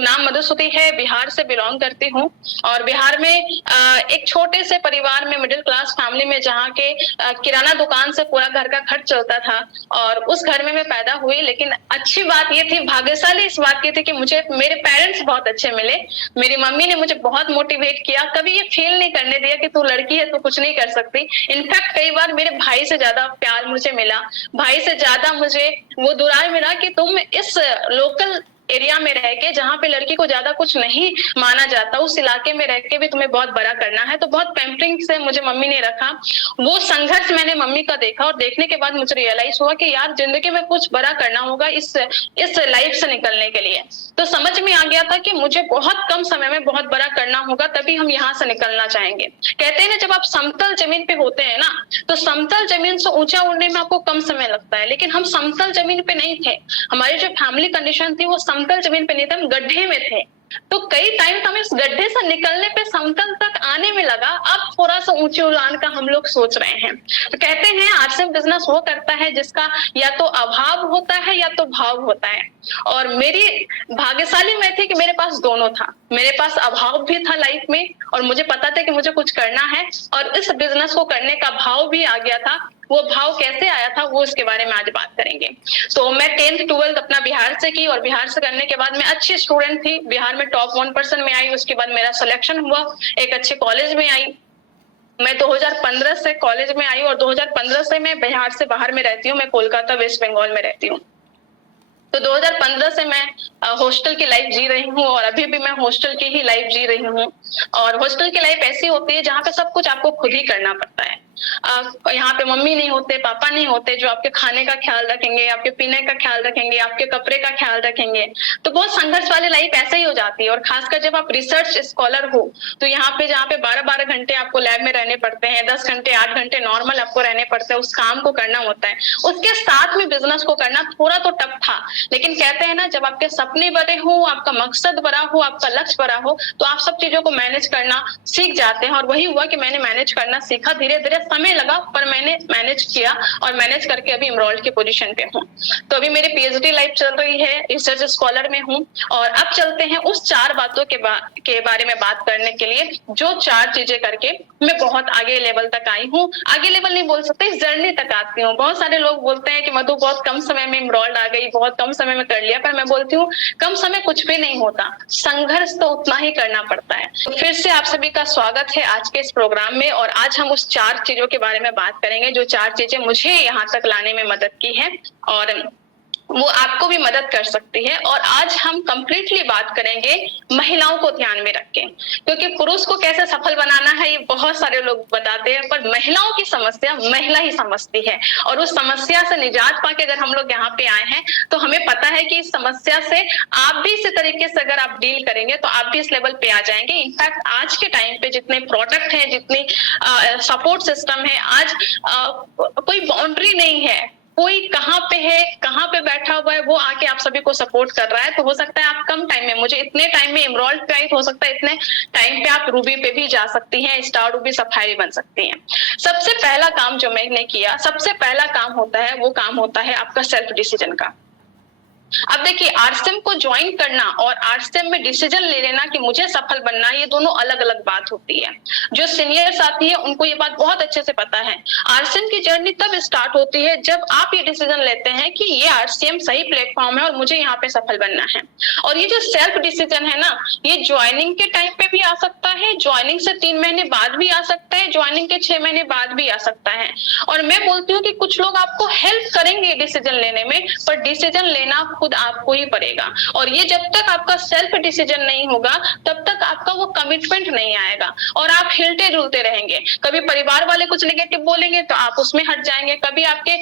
नाम मधुश्रुति है, बिहार से बिलोंग करती हूँ। और बिहार में एक छोटे से परिवार में, मिडिल क्लास फैमिली में, जहाँ के किराना दुकान से पूरा घर का खर्च चलता था, और उस घर में मैं पैदा हुई। लेकिन अच्छी बात ये थी, भाग्यशाली इस बात की थी कि मुझे मेरे पेरेंट्स बहुत अच्छे मिले। मेरी मम्मी ने मुझे बहुत मोटिवेट किया, कभी ये फील नहीं करने दिया कि तू लड़की है, तू कुछ नहीं कर सकती। इनफैक्ट कई बार मेरे भाई से ज्यादा प्यार मुझे मिला, भाई से ज्यादा मुझे वो दुलार मिला कि तुम इस लोकल एरिया में रह के, जहाँ पे लड़की को ज्यादा कुछ नहीं माना जाता, उस इलाके में रह के भी तुम्हें बहुत बड़ा करना है। तो बहुत पैम्परिंग से मुझे मम्मी ने रखा। वो संघर्ष मैंने मम्मी का देखा, और देखने के बाद मुझे रियलाइज हुआ कि यार जिंदगी में कुछ बड़ा करना होगा इस लाइफ से निकलने के लिए। तो समझ में आ गया था कि मुझे बहुत कम समय में बहुत बड़ा करना होगा, तभी हम यहाँ से निकलना चाहेंगे। कहते हैं ना, जब आप समतल जमीन पे होते हैं ना, तो समतल जमीन से ऊंचा उड़ने में आपको कम समय लगता है, लेकिन हम समतल जमीन पे नहीं थे। हमारी जो फैमिली कंडीशन थी वो समतल जमीन पे नहीं थे, हम गड्ढे में थे। तो कई टाइम तो हमें इस गड्ढे से निकलने पे समतल तक आने में लगा, अब थोड़ा सा ऊंची उड़ान का हम लोग सोच रहे हैं। तो कहते हैं आरसीएम बिजनेस वो करता है जिसका या तो अभाव होता है या तो भाव होता है। और मेरी भाग्यशाली मैं थी कि मेरे पास दोनों था। मेरे पास अभाव भी था लाइफ में, और मुझे पता था कि मुझे कुछ करना है, और इस बिजनेस को करने का भाव भी आ गया था। वो भाव कैसे आया था, वो इसके बारे में आज बात करेंगे। तो मैं 10th 12th अपना बिहार से की, और बिहार से करने के बाद मैं अच्छी स्टूडेंट थी, बिहार में टॉप 1% में आई। उसके बाद मेरा सिलेक्शन हुआ, एक अच्छे कॉलेज में आई। मैं 2015 से कॉलेज में आई, और 2015 से मैं बिहार से बाहर में रहती हूँ। मैं कोलकाता वेस्ट बंगाल में रहती हूँ। तो 2015 से मैं हॉस्टल की लाइफ जी रही हूँ, और अभी भी मैं हॉस्टल की ही लाइफ जी रही हूँ। और हॉस्टल की लाइफ ऐसी होती है जहाँ पे सब कुछ आपको खुद ही करना पड़ता है। यहाँ पे मम्मी नहीं होते, पापा नहीं होते जो आपके खाने का ख्याल रखेंगे, आपके पीने का ख्याल रखेंगे, आपके कपड़े का ख्याल रखेंगे। तो बहुत संघर्ष वाली लाइफ ऐसे ही हो जाती है। और खासकर जब आप रिसर्च स्कॉलर हो, तो यहाँ पे जहाँ पे 12-12 घंटे आपको लैब में रहने पड़ते हैं, 10 घंटे 8 घंटे नॉर्मल आपको रहने पड़ते हैं, उस काम को करना होता है। उसके साथ में बिजनेस को करना थोड़ा तो टफ था, लेकिन कहते हैं ना, जब आपके सपने बड़े हो, आपका मकसद बड़ा हो, आपका लक्ष्य बड़ा हो, तो आप सब चीजों को मैनेज करना सीख जाते हैं। और वही हुआ कि मैंने मैनेज करना सीखा। धीरे धीरे समय लगा, पर मैंने मैनेज किया, और मैनेज करके अभी एमरोल्ड की पोजीशन पे हूँ। तो अभी मेरी पीएचडी लाइफ चल रही है, रिसर्च स्कॉलर में हूँ। और अब चलते हैं उस 4 बातों के बारे में बात करने के लिए, जो 4 चीजें करके मैं बहुत आगे लेवल तक आई हूँ। आगे लेवल नहीं बोल सकते, जर्नी तक आती हूँ। बहुत सारे लोग बोलते हैं कि मधु बहुत कम समय में एमरोल्ड आ गई, बहुत कम समय में कर लिया, पर मैं बोलती हूँ कम समय कुछ भी नहीं होता, संघर्ष तो उतना ही करना पड़ता है। तो फिर से आप सभी का स्वागत है आज के इस प्रोग्राम में, और आज हम उस 4 चीजों के बारे में बात करेंगे, जो 4 चीजें मुझे यहाँ तक लाने में मदद की है, और वो आपको भी मदद कर सकती है। और आज हम कंप्लीटली बात करेंगे महिलाओं को ध्यान में रख के, क्योंकि पुरुष को कैसे सफल बनाना है ये बहुत सारे लोग बताते हैं, पर महिलाओं की समस्या महिला ही समझती है। और उस समस्या से निजात पाके अगर हम लोग यहाँ पे आए हैं, तो हमें पता है कि इस समस्या से आप भी इसी तरीके से अगर आप डील करेंगे तो आप भी इस लेवल पे आ जाएंगे। इनफैक्ट आज के टाइम पे जितने प्रोडक्ट हैं, जितनी सपोर्ट सिस्टम है, आज कोई बाउंड्री नहीं है, कोई कहाँ पे है, कहाँ पे बैठा हुआ है, वो आके आप सभी को सपोर्ट कर रहा है। तो हो सकता है आप कम टाइम में, मुझे इतने टाइम में एमरोल्ड पे आई, हो सकता है इतने टाइम पे आप रूबी पे भी जा सकती हैं, स्टार रूबी सफारी बन सकती हैं। सबसे पहला काम जो मैंने किया, सबसे पहला काम होता है, वो काम होता है आपका सेल्फ डिसीजन का। अब देखिए, आरसीएम को ज्वाइन करना और आरसीएम में डिसीजन ले लेना कि मुझे सफल बनना, ये दोनों अलग अलग बात होती है। जो सीनियर साथी है उनको ये बात बहुत अच्छे से पता है। आरसीएम की जर्नी तब स्टार्ट होती है जब आप ये डिसीजन लेते हैं कि ये आरसीएम सही प्लेटफॉर्म है और मुझे यहाँ पे सफल बनना है। और ये जो सेल्फ डिसीजन है ना, ये ज्वाइनिंग के टाइम पे भी आ सकता है, ज्वाइनिंग से 3 महीने बाद भी आ सकता है, ज्वाइनिंग के 6 महीने बाद भी आ सकता है। और मैं बोलती हूँ कि कुछ लोग आपको हेल्प करेंगे डिसीजन लेने में, पर डिसीजन लेना खुद आपको ही पड़ेगा। और ये जब तक आपका सेल्फ डिसीजन नहीं होगा, तब तक आपका वो कमिटमेंट नहीं आएगा, और आप हिलते डुलते रहेंगे। कभी परिवार वाले कुछ नेगेटिव बोलेंगे तो आप उसमें हट जाएंगे, कभी आपके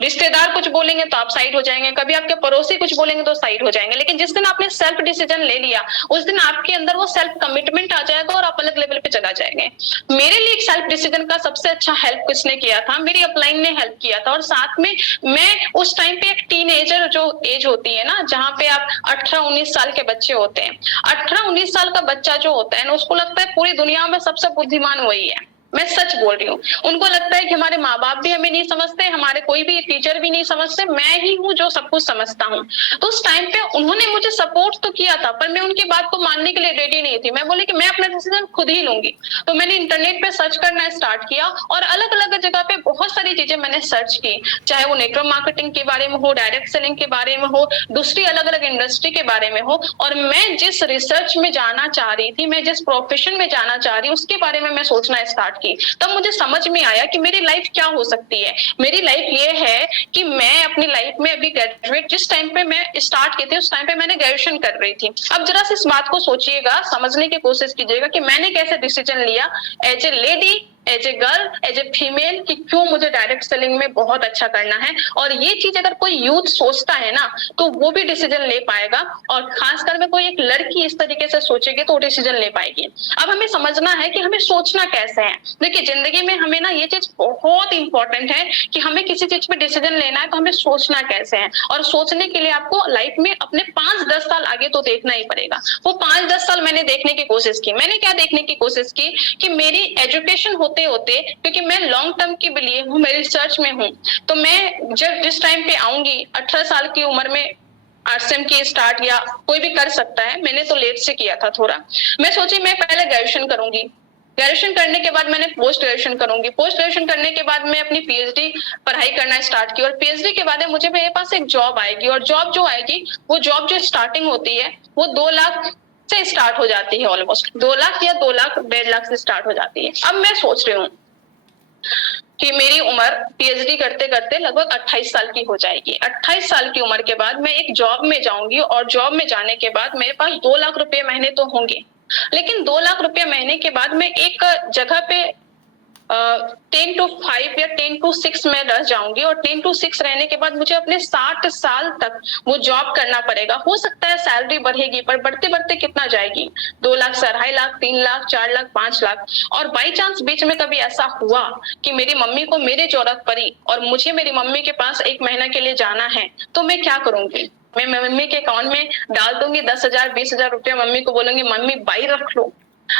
रिश्तेदार कुछ बोलेंगे तो आप साइड हो जाएंगे, कभी आपके पड़ोसी कुछ बोलेंगे तो साइड हो जाएंगे। लेकिन जिस दिन आपने सेल्फ डिसीजन ले लिया, उस दिन आपके अंदर वो सेल्फ कमिटमेंट आ जाएगा और आप अलग लेवल पे चला जाएंगे। मेरे लिए सेल्फ डिसीजन का सबसे अच्छा हेल्प किसने किया था? मेरी अपलाइन ने हेल्प किया था। और साथ में मैं उस टाइम पे एक टीनेजर जो एज होती है ना, जहाँ पे आप 18-19 साल के बच्चे होते हैं, 18-19 साल का बच्चा जो होता है ना, उसको लगता है पूरी दुनिया में सबसे बुद्धिमान वही है। मैं सच बोल रही हूँ। उनको लगता है कि हमारे माँ बाप भी हमें नहीं समझते, हमारे कोई भी टीचर भी नहीं समझते, मैं ही हूँ जो सब कुछ समझता हूँ। तो उस टाइम पे उन्होंने मुझे सपोर्ट तो किया था, पर मैं उनकी बात को मानने के लिए रेडी नहीं थी। मैं बोली कि मैं अपना डिसीजन खुद ही लूंगी। तो मैंने इंटरनेट पे सर्च करना स्टार्ट किया और अलग अलग जगह पे बहुत सारी चीजें मैंने सर्च की, चाहे वो नेटवर्क मार्केटिंग के बारे में हो, डायरेक्ट सेलिंग के बारे में हो, दूसरी अलग अलग इंडस्ट्री के बारे में हो। और मैं जिस रिसर्च में जाना चाह रही थी, मैं जिस प्रोफेशन में जाना चाह रही हूँ, उसके बारे में मैं सोचना स्टार्ट की। तब मुझे समझ में आया कि मेरी लाइफ क्या हो सकती है। मेरी लाइफ ये है कि मैं अपनी लाइफ में अभी ग्रेजुएट, जिस टाइम पे मैं स्टार्ट की थी उस टाइम पे मैंने ग्रेजुएशन कर रही थी। अब जरा से इस बात को सोचिएगा, समझने की कोशिश कीजिएगा कि मैंने कैसे डिसीजन लिया as a lady, as a girl, as a female, कि क्यों मुझे डायरेक्ट सेलिंग में बहुत अच्छा करना है। और ये चीज अगर कोई यूथ सोचता है ना, तो वो भी डिसीजन ले पाएगा, और खासकर में कोई एक लड़की इस तरीके से सोचेगी तो डिसीजन ले पाएगी। अब हमें समझना है कि हमें सोचना कैसे है। देखिए, जिंदगी में हमें ना ये चीज बहुत इंपॉर्टेंट है कि हमें किसी चीज पे डिसीजन लेना है तो हमें सोचना कैसे है। और सोचने के लिए आपको लाइफ में अपने 5-10 साल आगे तो देखना ही पड़ेगा। वो 5-10 साल मैंने देखने की कोशिश की। मैंने क्या देखने की कोशिश की कि मेरी एजुकेशन होते होते, क्योंकि मैं लॉन्ग टर्म के लिए हूँ, मैं रिसर्च में हूँ, तो मैं जब जिस टाइम पे आऊंगी 18 साल की उम्र में आरसीएम की स्टार्ट, या कोई भी कर सकता है, मैंने तो लेट से किया था थोड़ा। मैं सोची मैं पहले ग्रेजुएशन करूंगी, ग्रेजुएशन करने के बाद मैंने पोस्ट ग्रेजुएशन करूंगी, पोस्ट ग्रेजुएशन करने के बाद मैं अपनी पीएचडी पढ़ाई करना स्टार्ट की, और पीएचडी के बाद मुझे मेरे पास एक जॉब आएगी, और जॉब जो आएगी, वो जॉब जो स्टार्टिंग होती है वो 2 लाख से स्टार्ट हो जाती है, ऑलमोस्ट 2 लाख या 2 लाख 1.5 लाख से स्टार्ट हो जाती है। अब मैं सोच रही हूँ कि मेरी उम्र पीएचडी करते करते लगभग 28 साल की हो जाएगी। 28 साल की उम्र के बाद मैं एक जॉब में जाऊंगी, और जॉब में जाने के बाद मेरे पास 2 लाख रुपए महीने तो होंगे, लेकिन 2 लाख रुपए महीने के बाद मैं एक जगह पे 10 to 5 या 10 to 6 में रह जाऊंगी, और 10 to 6 रहने के बाद मुझे अपने 60 साल तक वो जॉब करना पड़ेगा। हो सकता है सैलरी बढ़ेगी, पर बढ़ते बढ़ते कितना जाएगी, 2 लाख से 2.5 लाख, 3 लाख, 4 लाख, 5 लाख। और बाई चांस बीच में कभी ऐसा हुआ कि मेरी मम्मी को मेरी जरूरत पड़ी और मुझे मेरी मम्मी के पास 1 महीना के लिए जाना है, तो मैं क्या करूंगी? मैं मम्मी के अकाउंट में डाल दूंगी 10,000 20,000 रुपया, मम्मी को बोलूंगी मम्मी बाई रख लो।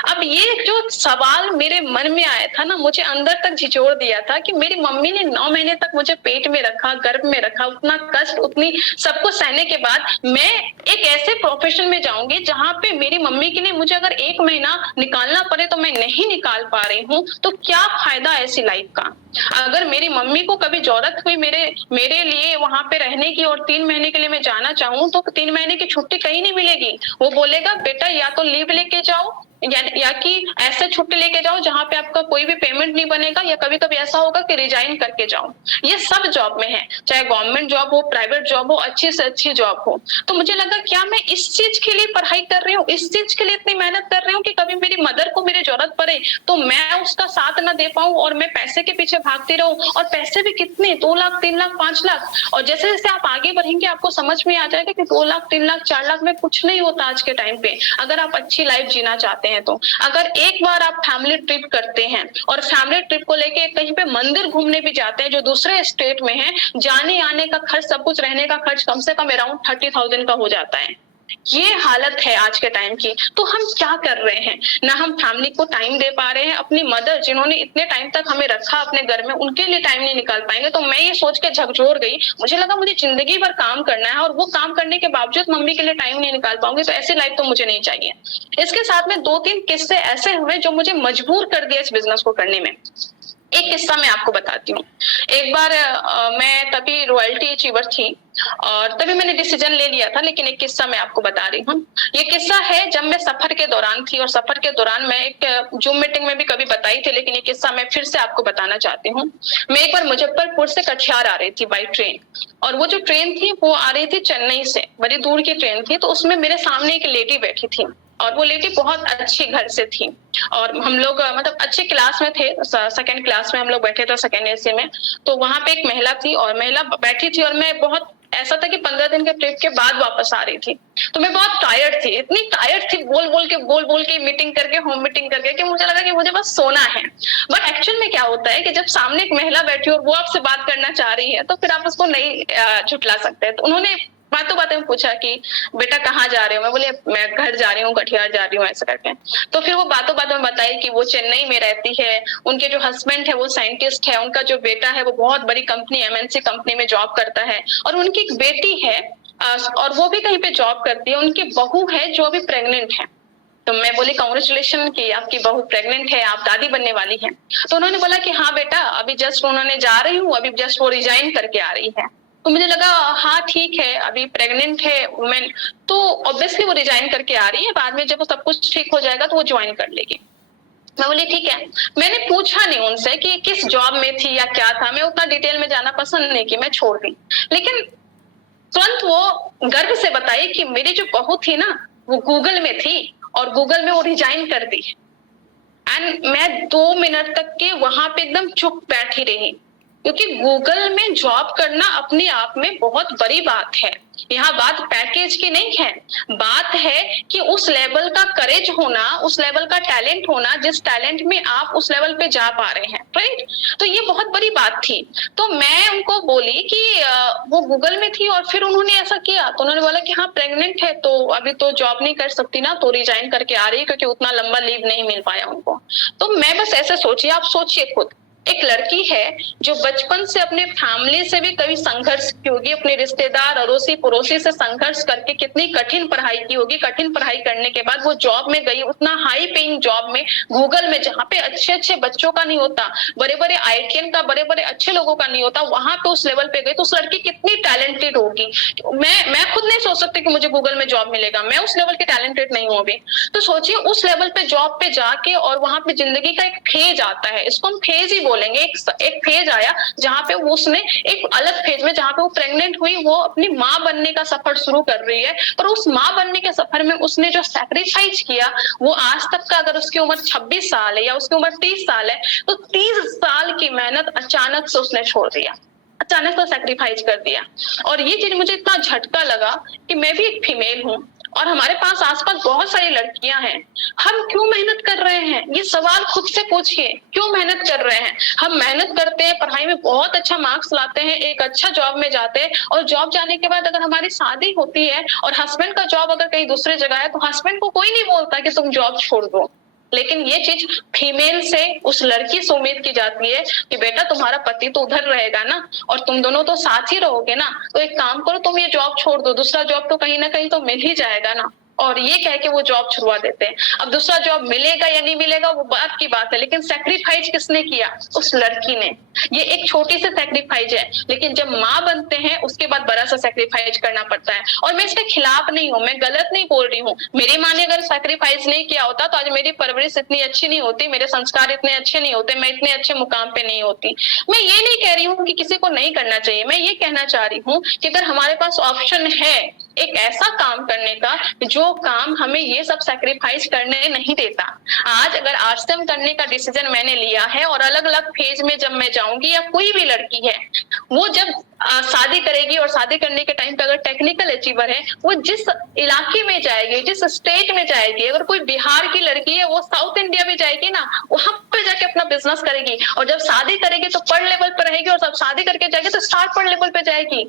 अब ये जो सवाल मेरे मन में आया था ना, मुझे अंदर तक झिझोड़ दिया था कि मेरी मम्मी ने 9 महीने तक मुझे पेट में रखा, गर्भ में रखा, उतना कष्ट, उतनी सबको सहने के बाद मैं एक ऐसे प्रोफेशन में जाऊंगी जहां पे मेरी मम्मी के लिए मुझे अगर 1 महीना निकालना पड़े तो मैं नहीं निकाल पा रही हूँ, तो क्या फायदा ऐसी लाइफ का। अगर मेरी मम्मी को कभी जरूरत हुई मेरे लिए वहां पे रहने की, और 3 महीने के लिए मैं जाना चाहूँ, तो 3 महीने की छुट्टी कहीं नहीं मिलेगी। वो बोलेगा बेटा या तो लीव लेके जाओ, या कि ऐसे छुट्टी लेके जाओ जहां पे आपका कोई भी पेमेंट नहीं बनेगा, या कभी कभी ऐसा होगा कि रिजाइन करके जाओ। ये सब जॉब में है, चाहे गवर्नमेंट जॉब हो, प्राइवेट जॉब हो, अच्छी से अच्छी जॉब हो। तो मुझे लगा क्या मैं इस चीज के लिए पढ़ाई कर रही हूँ, इस चीज के लिए इतनी मेहनत कर रही हूँ कि कभी मेरी मदर को मेरी जरूरत पड़े तो मैं उसका साथ ना दे पाऊं, और मैं पैसे के पीछे भागती रहूं, और पैसे भी कितने, 2 लाख, 3 लाख, 5 लाख। और जैसे जैसे आप आगे बढ़ेंगे आपको समझ में आ जाएगा कि 2 लाख, 3 लाख, 4 लाख में कुछ नहीं होता आज के टाइम पे, अगर आप अच्छी लाइफ जीना चाहते हैं तो। अगर एक बार आप फैमिली ट्रिप करते हैं, और फैमिली ट्रिप को लेके कहीं पे मंदिर घूमने भी जाते हैं जो दूसरे स्टेट में है, जाने आने का खर्च, सब कुछ, रहने का खर्च कम से कम अराउंड 30,000 का हो जाता है। ये हालत है आज के टाइम की। तो हम क्या कर रहे हैं, ना हम फैमिली को टाइम दे पा रहे हैं, अपनी मदर जिन्होंने इतने टाइम तक हमें रखा अपने घर में, उनके लिए टाइम नहीं निकाल पाएंगे। तो मैं ये सोच के झकझोर गई, मुझे लगा मुझे जिंदगी भर काम करना है, और वो काम करने के बावजूद मम्मी के लिए टाइम नहीं निकाल पाऊंगी, तो ऐसी लाइफ तो मुझे नहीं चाहिए। इसके साथ में 2-3 किस्से ऐसे हुए जो मुझे मजबूर कर दिया इस बिजनेस को करने में। एक किस्सा मैं आपको बताती हूँ। एक बार मैं तभी रॉयल्टी अचीवर थी, और तभी मैंने डिसीजन ले लिया था, लेकिन एक किस्सा मैं आपको बता रही हूँ। ये किस्सा है जब मैं सफर के दौरान थी, और सफर के दौरान मैं एक जूम मीटिंग में भी कभी बताई थी, लेकिन ये किस्सा मैं फिर से आपको बताना चाहती हूँ। मैं एक बार मुजफ्फरपुर से कटिहार आ रही थी बाई ट्रेन, और वो जो ट्रेन थी वो आ रही थी चेन्नई से, बड़ी दूर की ट्रेन थी। तो उसमें मेरे सामने एक लेडी बैठी थी, और वो लेडी बहुत अच्छी घर से थी, और हम लोग मतलब अच्छे क्लास में थे, 2nd क्लास में हम लोग बैठे थे, 2nd एसी में। तो वहां पे एक महिला थी, और महिला बैठी थी, और मैं बहुत ऐसा था कि 15 दिन के ट्रिप के बाद वापस आ रही थी। तो मैं बहुत टायर्ड थी, इतनी टायर्ड थी, बोल बोल के मीटिंग करके, होम मीटिंग करके, कि मुझे लगा कि मुझे बस सोना है। बट एक्चुअल में क्या होता है कि जब सामने एक महिला बैठी और वो आपसे बात करना चाह रही है, तो फिर आप उसको नहीं झुठला सकते। तो उन्होंने बातों बातों में पूछा कि बेटा कहाँ जा रहे हो, मैं बोले मैं घर जा रही हूँ, कटिहार जा रही हूँ, ऐसा करके। तो फिर वो बातों बातों में बताई कि वो चेन्नई में रहती है, उनके जो हस्बैंड है वो साइंटिस्ट है, उनका जो बेटा है वो बहुत बड़ी कंपनी एमएनसी कंपनी में जॉब करता है, और उनकी एक बेटी है और वो भी कहीं पे जॉब करती है, उनकी बहू है जो अभी प्रेग्नेंट है। तो मैं बोली कांग्रेचुलेशन कि आपकी बहू प्रेग्नेंट है, आप दादी बनने वाली हैं। तो उन्होंने बोला कि हाँ बेटा, अभी जस्ट उन्होंने जा रही हूँ, अभी जस्ट वो रिजाइन करके आ रही है। तो मुझे लगा हाँ ठीक है, अभी प्रेग्नेंट है वुमेन, तो ऑब्वियसली वो रिजाइन करके आ रही है, बाद में जब वो सब कुछ ठीक हो जाएगा तो वो ज्वाइन कर लेगी। मैं बोली ठीक है। मैंने पूछा नहीं उनसे कि किस जॉब में थी या क्या था, मैं उतना डिटेल में जाना पसंद नहीं की, मैं छोड़ दी। लेकिन तुरंत वो गर्व से बताई कि मेरी जो बहू थी ना वो गूगल में थी और गूगल में वो रिजाइन कर दी। एंड मैं 2 मिनट तक के वहां पे एकदम चुप बैठी रही, क्योंकि गूगल में जॉब करना अपने आप में बहुत बड़ी बात है। यहाँ बात पैकेज की नहीं है, बात है कि उस लेवल का करेज होना, उस लेवल का टैलेंट होना, जिस टैलेंट में आप उस लेवल पे जा पा रहे हैं, राइट। तो ये बहुत बड़ी बात थी। तो मैं उनको बोली कि वो गूगल में थी और फिर उन्होंने ऐसा किया, तो उन्होंने बोला कि हाँ प्रेग्नेंट है तो अभी तो जॉब नहीं कर सकती ना, तो रिजाइन करके आ रही है क्योंकि उतना लंबा लीव नहीं मिल पाया उनको। तो मैं बस ऐसे सोची, आप सोचिए खुद, एक लड़की है जो बचपन से अपने फैमिली से भी कभी संघर्ष की होगी, अपने रिश्तेदार अड़ोसी पड़ोसी से संघर्ष करके कितनी कठिन पढ़ाई की होगी, कठिन पढ़ाई करने के बाद वो जॉब में गई, उतना हाई पेइंग जॉब में गूगल में, जहाँ पे अच्छे अच्छे बच्चों का नहीं होता, बड़े बड़े आईटीएन का, बड़े बड़े अच्छे लोगों का नहीं होता, वहां पे उस लेवल पे गई। तो उस लड़की कितनी टैलेंटेड होगी। मैं खुद नहीं सोच सकती कि मुझे गूगल में जॉब मिलेगा, मैं उस लेवल के टैलेंटेड नहीं हूँ अभी। तो सोचिए उस लेवल पे जॉब पे जाके, और वहां पे जिंदगी का एक फेज आता है, इसको हम फेज ही बोलेंगे। एक फेज आया जहां पे उसने एक अलग फेज में, जहां पे वो प्रेग्नेंट हुई, वो अपनी माँ बनने का सफर शुरू कर रही है। और उस माँ बनने के सफर में उसने जो सैक्रिफाइस किया, वो आज तक का, अगर उसकी उम्र 26 साल है या उसकी उम्र 30 साल है, तो 30 साल की मेहनत अचानक से उसने छोड़ दिया, अचानक से सैक्रिफाइस कर दिया। और ये चीज मुझे इतना झटका लगा कि मैं भी एक फीमेल हूँ और हमारे पास आसपास बहुत सारी लड़कियां हैं, हम क्यों मेहनत कर रहे हैं? ये सवाल खुद से पूछिए, क्यों मेहनत कर रहे हैं? हम मेहनत करते हैं, पढ़ाई में बहुत अच्छा मार्क्स लाते हैं, एक अच्छा जॉब में जाते हैं, और जॉब जाने के बाद अगर हमारी शादी होती है और हस्बैंड का जॉब अगर कहीं दूसरी जगह है, तो हस्बैंड को कोई नहीं बोलता कि तुम जॉब छोड़ दो। लेकिन ये चीज फीमेल से, उस लड़की से उम्मीद की जाती है कि बेटा तुम्हारा पति तो उधर रहेगा ना, और तुम दोनों तो साथ ही रहोगे ना, तो एक काम करो, तुम ये जॉब छोड़ दो, दूसरा जॉब तो कहीं ना कहीं तो मिल ही जाएगा ना। और ये कह के वो जॉब छुड़वा देते हैं। अब दूसरा जॉब मिलेगा या नहीं मिलेगा वो बात की बात है, लेकिन सैक्रिफाइस किसने किया? उस लड़की ने। ये एक छोटी सी सैक्रिफाइस है, लेकिन जब माँ बनते हैं उसके बाद बड़ा सा सैक्रिफाइस करना पड़ता है। और मैं इसके खिलाफ नहीं हूँ, मैं गलत नहीं बोल रही हूँ। मेरी माँ ने अगर सैक्रिफाइस नहीं किया होता तो आज मेरी परवरिश इतनी अच्छी नहीं होती, मेरे संस्कार इतने अच्छे नहीं होते, मैं इतने अच्छे मुकाम पे नहीं होती। मैं ये नहीं कह रही हूँ कि किसी को नहीं करना चाहिए, मैं ये कहना चाह रही हूँ कि अगर हमारे पास ऑप्शन है एक ऐसा काम करने का जो काम हमें ये सब सैक्रिफाइस करने नहीं देता। आज अगर आरसीएम करने का डिसीजन मैंने लिया है और अलग अलग फेज में जब मैं जाऊंगी, या कोई भी लड़की है वो जब शादी करेगी और शादी करने के टाइम पे अगर टेक्निकल अचीवर है, वो जिस इलाके में जाएगी, जिस स्टेट में जाएगी, अगर कोई बिहार की लड़की है वो साउथ इंडिया में जाएगी ना, वहां पे जाके अपना बिजनेस करेगी, और जब शादी करेगी तो पर लेवल पर रहेगी, और जब शादी करके जाएगी तो स्टार्ट पर लेवल पे जाएगी।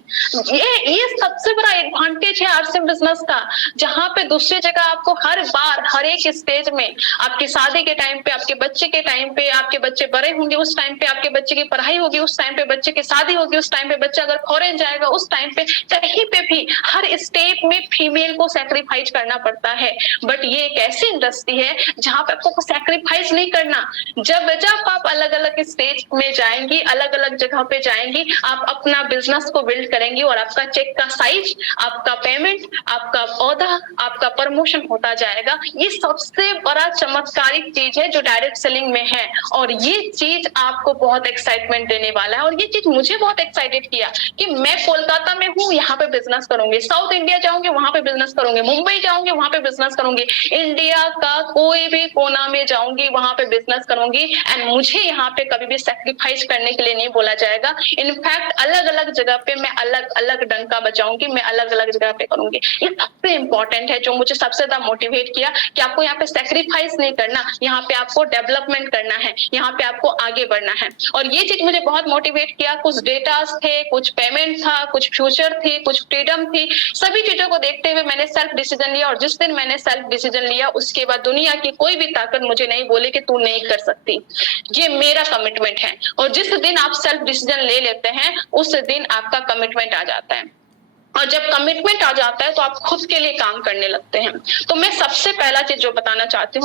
ये सबसे बड़ा एडवांटेज है आरसीएम बिजनेस का, जहां पे दूसरी जगह आपको हर बार हर एक स्टेज में, आपकी शादी के टाइम पे, आपके बच्चे के टाइम पे, आपके बच्चे बड़े होंगे उस टाइम पे, आपके बच्चे की पढ़ाई होगी उस टाइम पे, बच्चे की शादी होगी उस टाइम पे, बच्चा अगर फॉरेन जाएगा उस टाइम पे, कहीं पे भी हर स्टेप में फीमेल को सैक्रिफाइस करना पड़ता है। बट ये एक ऐसी इंडस्ट्री है जहां पे आपको सैक्रिफाइस नहीं करना। जब जब आप अलग अलग स्टेज में जाएंगी, अलग अलग जगह पे जाएंगी, आप अपना बिजनेस को बिल्ड करेंगी, और आपका चेक का साइज, आपका पेमेंट, आपका औहदा, आपका प्रमोशन होता जाएगा। ये सबसे बड़ा चमत्कारिक चीज है जो डायरेक्ट सेलिंग में है, और ये चीज आपको बहुत एक्साइटमेंट देने वाला है। और ये चीज मुझे बहुत एक्साइटेड किया कि मैं कोलकाता में हूँ, यहाँ पे बिजनेस करूंगी, साउथ इंडिया जाऊंगी वहां पे बिजनेस करूंगी, मुंबई जाऊंगी वहां पे बिजनेस करूंगी, इंडिया का कोई भी कोना में जाऊंगी वहां पे बिजनेस करूंगी। एंड मुझे यहाँ पे कभी भी सैक्रिफाइस करने के लिए नहीं बोला जाएगा। इनफैक्ट अलग अलग जगह पे मैं अलग अलग डंका बजाऊंगी, मैं अलग अलग जगह पे करूंगी। ये सबसे इंपॉर्टेंट है, जो मुझे सबसे ज्यादा मोटिवेट किया कि आपको यहाँ पे सैक्रिफाइस नहीं करना, यहाँ पे आपको डेवलपमेंट करना है, यहाँ पे आपको आगे बढ़ना है। और ये चीज मुझे बहुत मोटिवेट किया। कुछ डेटास थे, कुछ कुछ पेमेंट था, कुछ फ्यूचर थी, कुछ फ्रीडम थी। सभी चीजों को देखते हुए मैंने सेल्फ डिसीजन लिया, और जिस दिन मैंने सेल्फ डिसीजन लिया उसके बाद दुनिया की कोई भी ताकत मुझे नहीं बोले कि तू नहीं कर सकती। ये मेरा कमिटमेंट है, और जिस दिन आप सेल्फ डिसीजन ले लेते हैं उस दिन आपका कमिटमेंट आ जाता है, और जब कमिटमेंट आ जाता है तो आप खुद के लिए काम करने लगते हैं। तो मैं सबसे पहला चीज जो बताना चाहती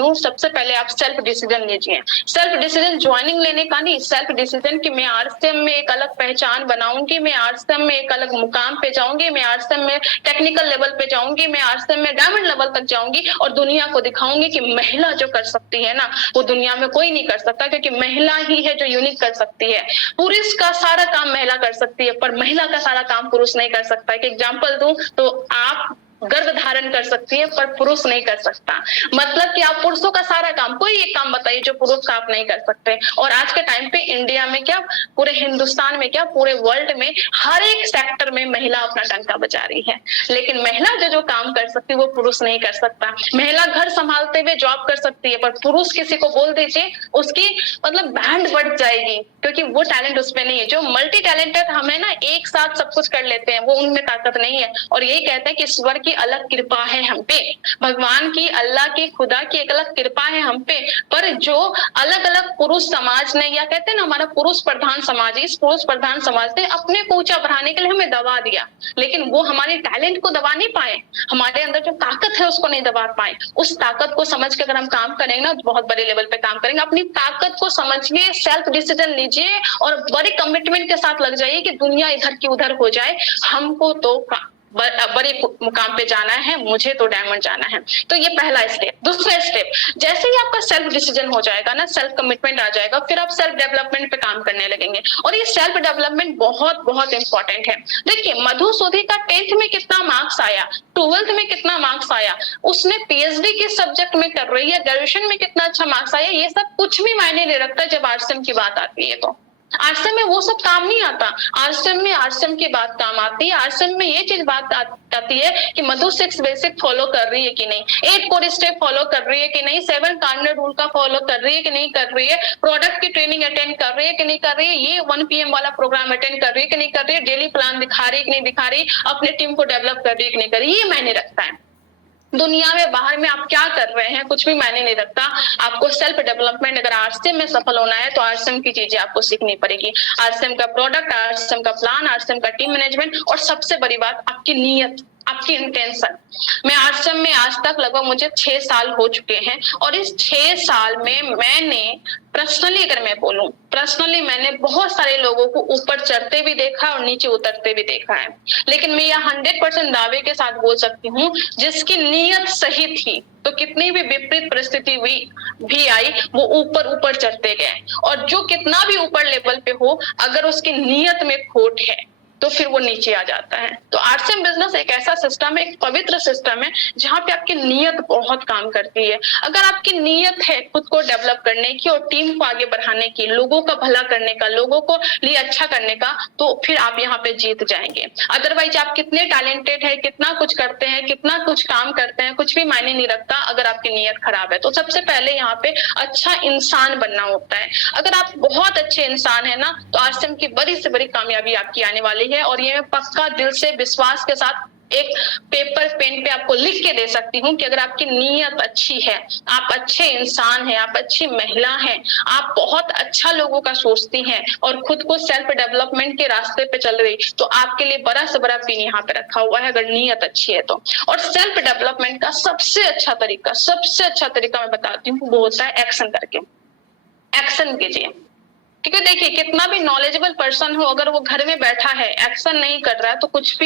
हूँ, सबसे पहले आप सेल्फ डिसीजन लीजिए। सेल्फ डिसीजन ज्वाइनिंग लेने का नहीं, सेल्फ डिसीजन कि मैं आरसीएम में एक अलग पहचान बनाऊंगी, मैं आरसीएम में एक अलग मुकाम पे जाऊंगी, मैं आरसीएम में टेक्निकल लेवल पे जाऊंगी, मैं आरसीएम में डायमंड लेवल तक जाऊंगी, और दुनिया को दिखाऊंगी कि महिला जो कर सकती है ना वो दुनिया में कोई नहीं कर सकता, क्योंकि महिला ही है जो यूनिक कर सकती है। पुरुष का सारा काम महिला कर सकती है, पर महिला का सारा काम पुरुष नहीं कर सकता है। कि एग्जांपल दूं तो आप गर्भ धारण कर सकती है पर पुरुष नहीं कर सकता। मतलब कि आप पुरुषों का सारा काम, कोई एक काम बताइए जो पुरुष का आप नहीं कर सकते। और आज के टाइम पे इंडिया में क्या, पूरे हिंदुस्तान में क्या, पूरे वर्ल्ड में हर एक सेक्टर में महिला अपना डंका बजा रही है, लेकिन महिला जो काम कर सकती है वो पुरुष नहीं कर सकता। महिला घर संभालते हुए जॉब कर सकती है, पर पुरुष किसी को बोल दीजिए उसकी मतलब बैंड बढ़ जाएगी, क्योंकि वो टैलेंट उसमें नहीं है। जो मल्टी टैलेंटेड हमें ना एक साथ सब कुछ कर लेते हैं, वो उनमें ताकत नहीं है। और यही कहते हैं कि ईश्वर की अलग कृपा है हम पे, भगवान की, अल्लाह की, खुदा की एक अलग कृपा है हम पे। पर जो अलग अलग पुरुष समाज ने, या कहते हैं ना हमारा पुरुष प्रधान समाज, इस पुरुष प्रधान समाज ने अपने को ऊंचा बढ़ाने के लिए हमें दबा दिया, लेकिन वो हमारे टैलेंट को दबा नहीं पाए, हमारे अंदर जो ताकत है उसको नहीं दबा पाए। उस ताकत को समझ के अगर हम काम करेंगे ना, बहुत बड़े लेवल पे काम करेंगे। अपनी ताकत को समझिए, सेल्फ डिसीजन लीजिए, और बड़े कमिटमेंट के साथ लग जाइए कि दुनिया इधर की उधर हो जाए, हमको तो बड़े मुकाम पे जाना है, मुझे तो डायमंड जाना है। तो ये पहला स्टेप। दूसरा स्टेप, जैसे ही आपका सेल्फ डिसीजन हो जाएगा ना, सेल्फ कमिटमेंट आ जाएगा, फिर आप सेल्फ डेवलपमेंट पे काम करने लगेंगे। और ये सेल्फ डेवलपमेंट बहुत बहुत इंपॉर्टेंट है। देखिए मधु सोधी का 10th में कितना मार्क्स आया, 12th में कितना मार्क्स आया, उसने पीएचडी किस सब्जेक्ट में कर रही है, ग्रेजुएशन में कितना अच्छा मार्क्स आया, ये सब कुछ भी मायने नहीं रखता जब आरसीएम की बात आती है। तो आरसीएम में वो सब काम नहीं आता। आरसीएम में आरसीएम की बात काम आती है। आरसीएम में ये चीज बात आती है कि मधु 6 बेसिक फॉलो कर रही है कि नहीं, 8 कोर स्टेप फॉलो कर रही है कि नहीं, 7 कार्डिनल रूल का फॉलो कर रही है कि नहीं कर रही है, प्रोडक्ट की ट्रेनिंग अटेंड कर रही है कि नहीं कर रही है, ये 1 PM वाला प्रोग्राम अटेंड कर रही है कि नहीं कर रही है, डेली प्लान दिखा रही है कि नहीं दिखा रही, अपने टीम को डेवलप कर रही है कि नहीं कर रही। ये मायने रखता है। दुनिया में बाहर में आप क्या कर रहे हैं कुछ भी मायने नहीं रखता। आपको सेल्फ डेवलपमेंट, अगर आरसीएम में सफल होना है तो आरसीएम की चीजें आपको सीखनी पड़ेगी। आरसीएम का प्रोडक्ट, आरसीएम का प्लान, आरसीएम का टीम मैनेजमेंट, और सबसे बड़ी बात आपकी नीयत, आपकी इंटेंशन। मैं आरसीएम में आज तक लगभग मुझे 6 साल हो चुके हैं, और इस 6 साल में मैंने पर्सनली, अगर मैं बोलूं पर्सनली, मैंने बहुत सारे लोगों को ऊपर चढ़ते भी देखा और नीचे उतरते भी देखा है। लेकिन मैं यह 100% दावे के साथ बोल सकती हूँ, जिसकी नीयत सही थी तो कितनी भी विपरीत परिस्थिति भी आई, वो ऊपर ऊपर चढ़ते गए। और जो कितना भी ऊपर लेवल पे हो, अगर उसकी नीयत में खोट है तो फिर वो नीचे आ जाता है। तो आरसीएम बिजनेस एक ऐसा सिस्टम है, एक पवित्र सिस्टम है, जहां पे आपकी नीयत बहुत काम करती है। अगर आपकी नीयत है खुद को डेवलप करने की और टीम को आगे बढ़ाने की, लोगों का भला करने का, लोगों को लिए अच्छा करने का, तो फिर आप यहाँ पे जीत जाएंगे। अदरवाइज आप कितने टैलेंटेड है, कितना कुछ करते हैं, कितना कुछ काम करते हैं, कुछ भी मायने नहीं रखता अगर आपकी नीयत खराब है। तो सबसे पहले यहाँ पे अच्छा इंसान बनना होता है। अगर आप बहुत अच्छे इंसान है ना, तो आरसीएम की बड़ी से बड़ी कामयाबी आपकी आने वाली है। और ये मैं पक्का दिल से विश्वास के साथ एक पेपर पेन पे आपको लिख के दे सकती हूँ कि अगर आपकी नीयत अच्छी है, आप अच्छे इंसान हैं, आप अच्छी महिला हैं, आप बहुत अच्छा लोगों का सोचती हैं और खुद को सेल्फ डेवलपमेंट के रास्ते पे चल रही, तो आपके लिए बड़ा से बड़ा पिन यहाँ पे रखा हुआ है, अगर नीयत अच्छी है तो। और सेल्फ डेवलपमेंट का सबसे अच्छा तरीका मैं बताती हूँ, वो होता है एक्शन करके। एक्शन कीजिए, क्योंकि देखिए कितना भी नॉलेजेबल पर्सन हो, अगर वो घर में बैठा है, एक्शन नहीं कर रहा है, तो कुछ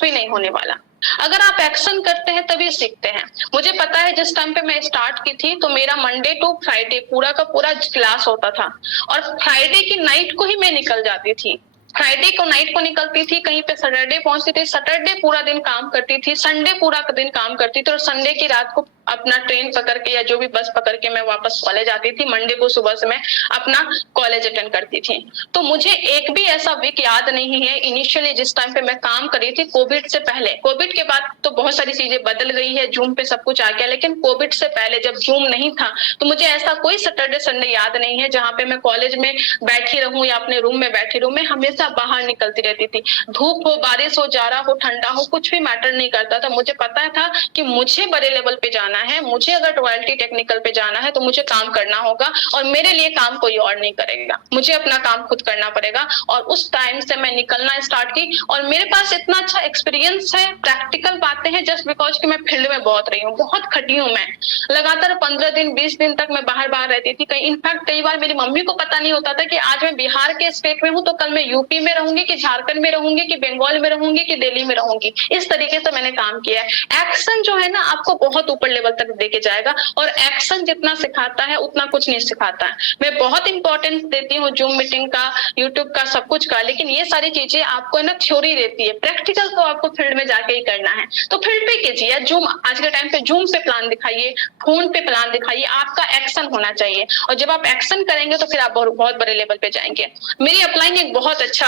भी नहीं होने वाला। अगर आप एक्शन करते हैं तभी सीखते हैं। मुझे पता है जिस टाइम पे मैं स्टार्ट की थी तो मेरा मंडे टू फ्राइडे पूरा का पूरा क्लास होता था, और फ्राइडे की नाइट को ही मैं निकल जाती थी। फ्राइडे को नाइट को निकलती थी, कहीं पे सैटरडे पहुंचती थी, सैटरडे पूरा दिन काम करती थी, संडे पूरा दिन काम करती थी, और संडे की रात को अपना ट्रेन पकड़ के या जो भी बस पकड़ के मैं वापस कॉलेज आती थी। मंडे को सुबह से मैं अपना कॉलेज अटेंड करती थी। तो मुझे एक भी ऐसा वीक याद नहीं है इनिशियली जिस टाइम पे मैं काम कर रही थी कोविड से पहले। कोविड के बाद तो बहुत सारी चीजें बदल गई है, जूम पे सब कुछ आ गया, लेकिन कोविड से पहले जब जूम नहीं था तो मुझे ऐसा कोई सैटरडे संडे याद नहीं है जहाँ पे मैं कॉलेज में बैठी रहूं या अपने रूम में बैठी रहूं। मैं हमेशा बाहर निकलती रहती थी, धूप हो, बारिश हो, जाड़ा हो, ठंडा हो, कुछ भी मैटर नहीं करता था। मुझे पता था कि मुझे बड़े लेवल पे जाना है, मुझे अगर रॉयल्टी टेक्निकल पे जाना है तो मुझे काम करना होगा और मेरे लिए काम कोई और नहीं करेगा, मुझे अपना काम खुद करना पड़ेगा। और उस टाइम से मैं निकलना स्टार्ट की और मेरे पास इतना अच्छा एक्सपीरियंस है, प्रैक्टिकल बातें हैं, जस्ट बिकॉज कि मैं फील्ड में बहुत रही हूँ, बहुत खटी हूँ। मैं लगातार 15 दिन 20 दिन तक मैं बाहर रहती थी। कहीं इनफैक्ट कई बार मेरी मम्मी को पता नहीं होता था कि आज मैं बिहार के स्टेट में हूँ तो कल मैं यूपी में रहूंगी कि झारखंड में रहूंगी कि बंगाल में रहूंगी कि दिल्ली में रहूंगी। इस तरीके से मैंने काम किया है। एक्शन जो है ना आपको बहुत ऊपर लेवल तक देके जाएगा और एक्शन जितना सिखाता है उतना कुछ नहीं सिखाता है। मैं बहुत इंपॉर्टेंस देती हूँ जूम मीटिंग का, यूट्यूब का, सब कुछ का, लेकिन ये सारी चीजें आपको ना थ्योरी देती है, प्रैक्टिकल तो आपको फील्ड में जाके ही करना है। तो फील्ड पे कीजिए। जूम आज के टाइम पे जूम पे प्लान दिखाइए, फोन पे प्लान दिखाइए, आपका एक्शन होना चाहिए और जब आप एक्शन करेंगे तो फिर आप बहुत बड़े लेवल पे जाएंगे। मेरी अपलाइन एक बहुत अच्छा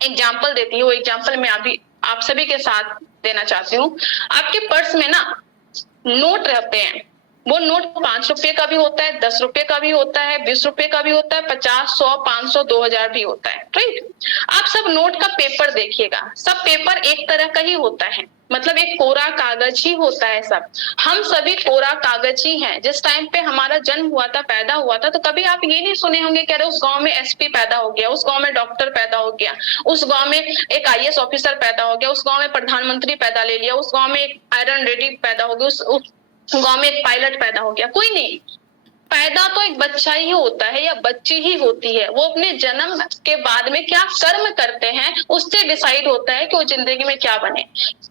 एग्जाम्पल देती हूँ, एग्जाम्पल मैं अभी आप सभी के साथ देना चाहती हूँ। आपके पर्स में ना नोट रहते हैं, वो नोट 5 रुपए का भी होता है, 10 रुपए का भी होता है, 20 रुपए का भी होता है, 50, 100, 500, 2000 भी होता है, राइट। आप सब नोट का पेपर देखिएगा, सब पेपर एक तरह का ही होता है, मतलब एक कोरा कागज ही होता है सब। हम सभी कोरा कागज ही हैं। जिस टाइम पे हमारा जन्म हुआ था, पैदा हुआ था, तो कभी आप ये नहीं सुने होंगे कि अरे उस गांव में एसपी पैदा हो गया, उस गांव में डॉक्टर पैदा हो गया, उस गांव में एक आईएएस ऑफिसर पैदा हो गया, उस गांव में प्रधानमंत्री पैदा ले लिया, उस गांव में एक आयरन लेडी पैदा हो गई, उस गांव में एक पायलट पैदा हो गया। कोई नहीं, पैदा तो एक बच्चा ही होता है या बच्ची ही होती है। वो अपने जन्म के बाद में क्या कर्म करते हैं उससे डिसाइड होता है कि वो जिंदगी में क्या बने।